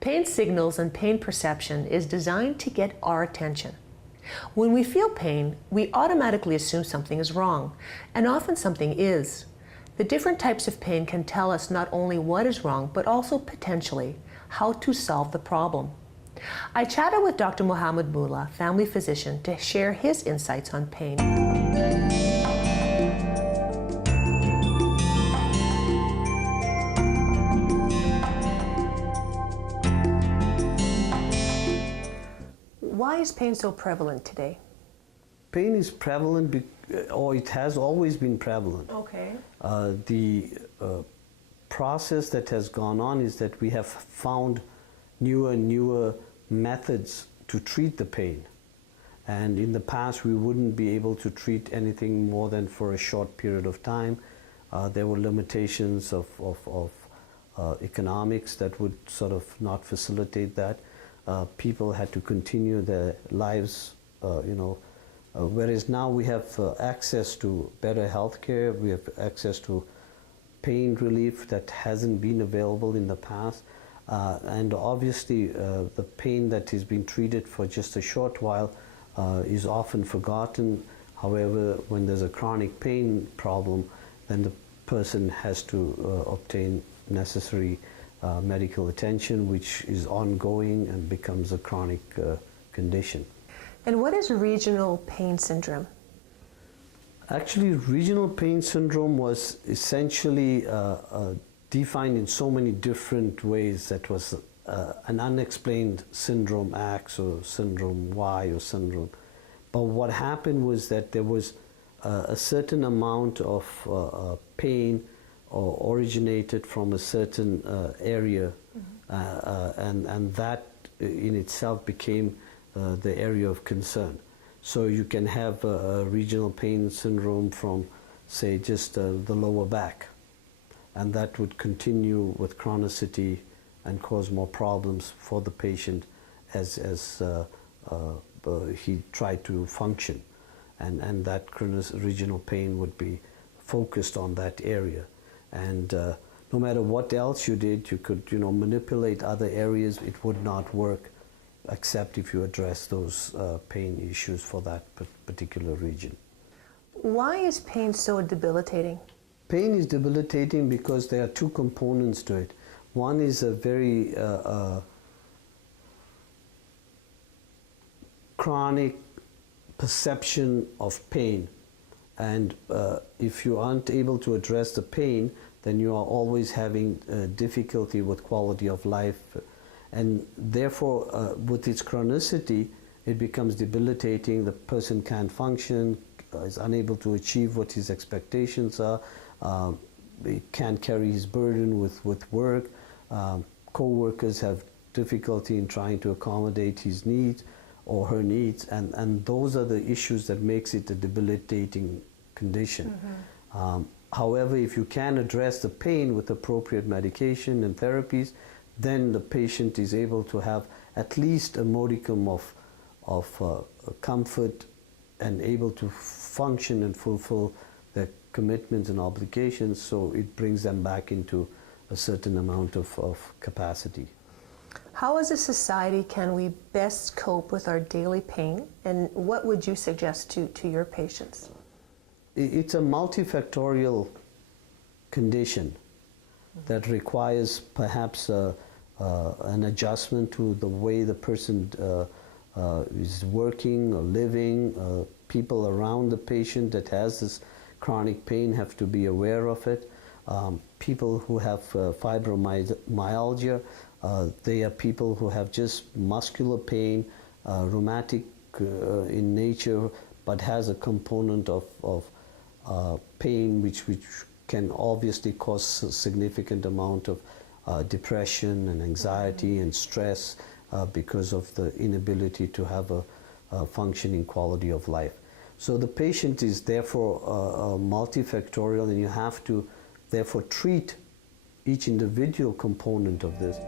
Pain signals and pain perception is designed to get our attention. When we feel pain, we automatically assume something is wrong, and often something is. The different types of pain can tell us not only what is wrong, but also potentially how to solve the problem. I chatted with Dr. Mohammed Mullah, family physician, to share his insights on pain. Why is pain so prevalent today? Pain is prevalent, or it has always been prevalent. Okay. The process that has gone on is that we have found newer and newer methods to treat the pain. And in the past, we wouldn't be able to treat anything more than for a short period of time. There were limitations of economics that would sort of not facilitate that. People had to continue their lives, whereas now we have access to better health care, we have access to pain relief that hasn't been available in the past. And obviously the pain that is being treated for just a short while is often forgotten. However, when there's a chronic pain problem, then the person has to obtain necessary medical attention, which is ongoing and becomes a chronic condition. And what is regional pain syndrome? Actually, regional pain syndrome was essentially defined in so many different ways. That was an unexplained syndrome X or syndrome Y or syndrome. But what happened was that there was a certain amount of pain originated from a certain area, and that in itself became the area of concern. So you can have a regional pain syndrome from, say, just the lower back, and that would continue with chronicity and cause more problems for the patient as he tried to function, and that regional pain would be focused on that area. And no matter what else you did, you could manipulate other areas, it would not work except if you address those pain issues for that particular region. Why is pain so debilitating? Pain is debilitating because there are two components to it. One is a very chronic perception of pain. And if you aren't able to address the pain, then you are always having difficulty with quality of life. And therefore, with its chronicity, it becomes debilitating. The person can't function, is unable to achieve what his expectations are. He can't carry his burden with work. Co-workers have difficulty in trying to accommodate his needs or her needs. And those are the issues that makes it a debilitating condition. Mm-hmm. However, if you can address the pain with appropriate medication and therapies, then the patient is able to have at least a modicum of comfort and able to function and fulfill their commitments and obligations, so it brings them back into a certain amount of capacity. How as a society can we best cope with our daily pain, and what would you suggest to your patients? It's a multifactorial condition that requires perhaps an adjustment to the way the person is working or living. People around the patient that has this chronic pain have to be aware of it. People who have fibromyalgia, they are people who have just muscular pain, rheumatic in nature, but has a component of pain which can obviously cause a significant amount of depression and anxiety and stress because of the inability to have a functioning quality of life. So the patient is therefore multifactorial, and you have to therefore treat each individual component of this.